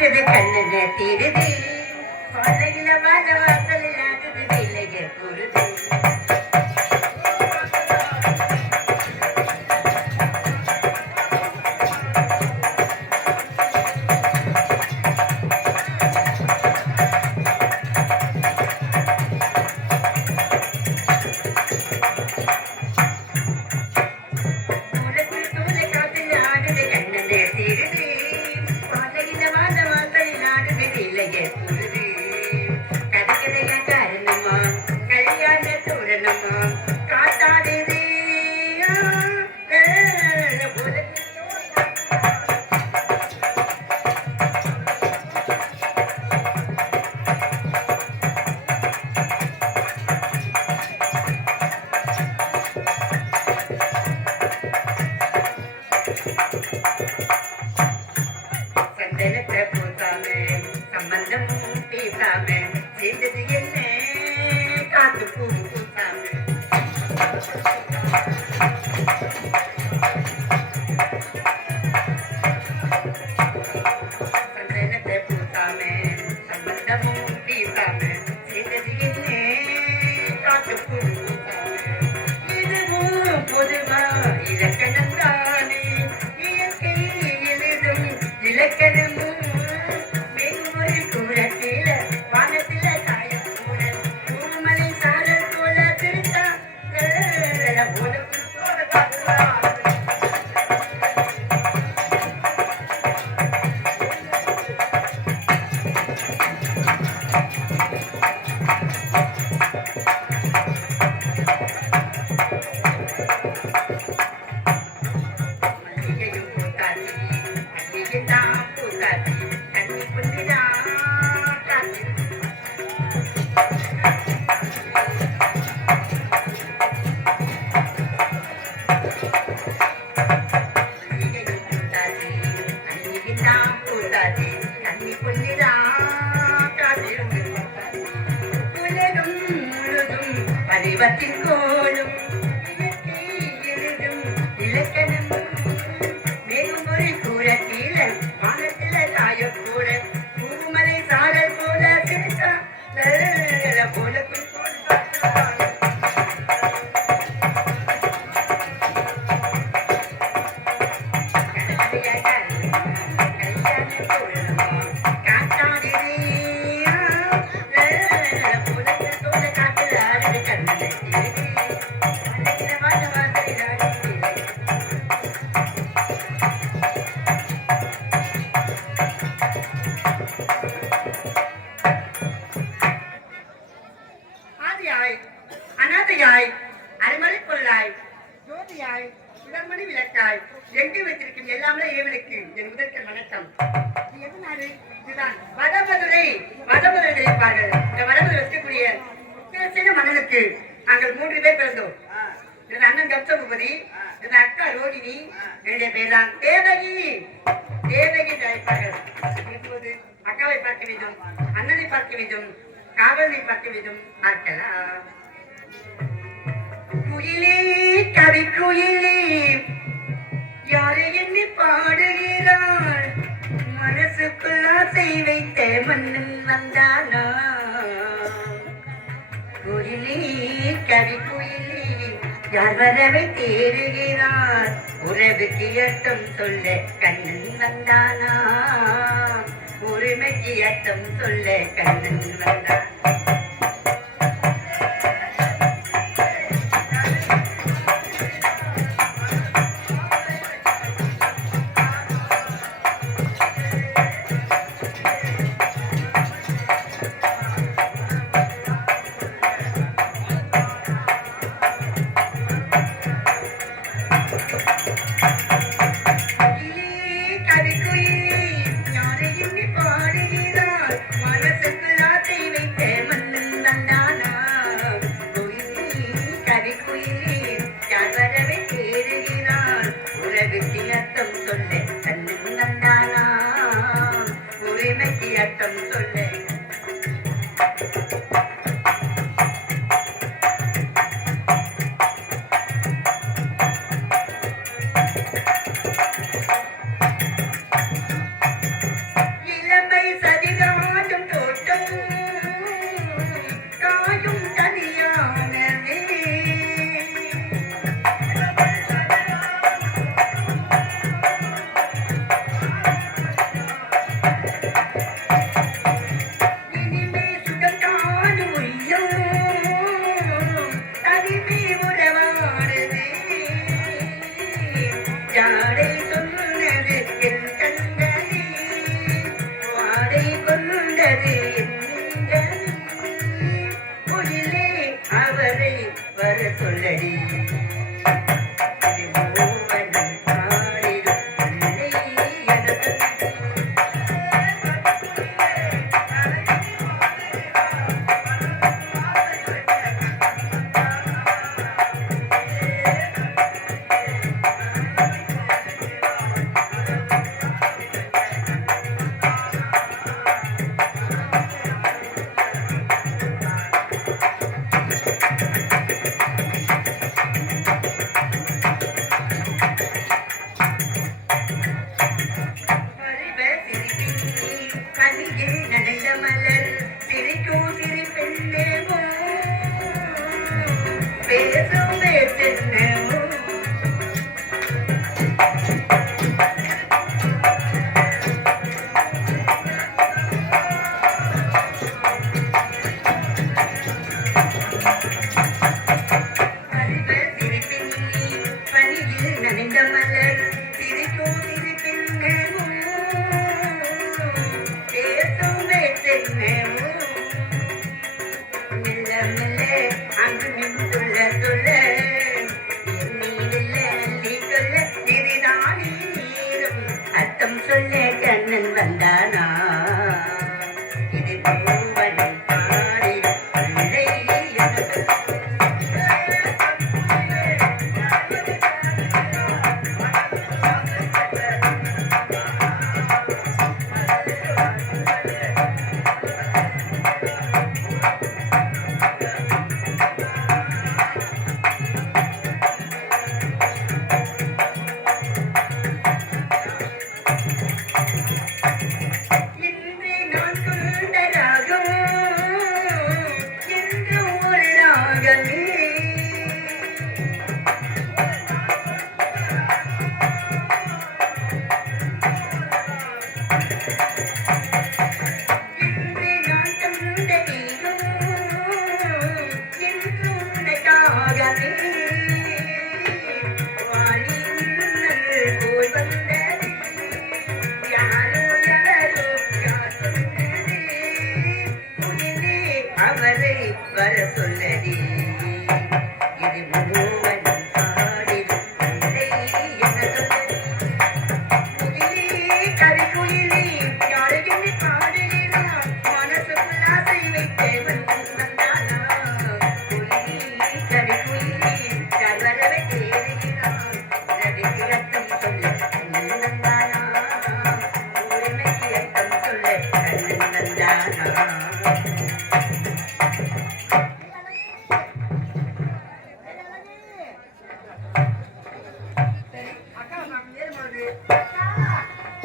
ஆடுது கண்ணு தீருது பாதையில வாழ வாசல் ஆடுது விலைய கூறுது சம்பந்தம் பேசாம சேர்ந்தது என்ன காத்து பூ பூசாம சந்தனத்தை பூசாம சம்பந்தமும் பேசாம சேர்ந்தது என்ன காத்து பூ பூசாம இதுவும் பொதுவா இலக்கணம் தானே இயற்கை எழுதும் இலக்கணமும் அறிவத்தின் கோலும் எழுதும் இலக்கணம் மேலும் ஒரு கூறத்தில வானத்தில தாய கூட பூமலை சாரல் போல சிறுத்தா போல அனாதையாய் அரைமறை பொருளாய் ஜோதியாய் சுடர்மணி விளக்காய் எங்கு வைத்திருக்கும் எல்லாமே ஏவனுக்கு என் முதற்க வணக்கம். இதுதான் வடமதுரை இருப்பார்கள். இந்த வடமதுரை வைக்கக்கூடிய சில மன்னனுக்கு நாங்கள் 3 பேர் பிறந்தோம். என் அண்ணன் கப்சபூபதி, என் அக்கா ரோகிணி, என்னுடைய பேர் தான் தேவகி என்று அழைப்பார்கள். இப்போது அக்காவை பார்க்க வேண்டும், அண்ணனை பார்க்க வேண்டும், காவலனை பார்க்க வேண்டும். பார்க்கலாம். குயிலே கவி குயிலே யாரை எண்ணி பாடுகிறாள் மனசுக்குள் ஆசை வைத்த மன்னன் வந்தானா. குயிலே கவி குயிலே யார் வரவை தேடுகிறார் உறவுக்கு அர்த்தம் சொல்ல கண்ணன் வந்தானா. உரிமைக்கு அர்த்தம் சொல்ல கண்ணன் வந்தான்.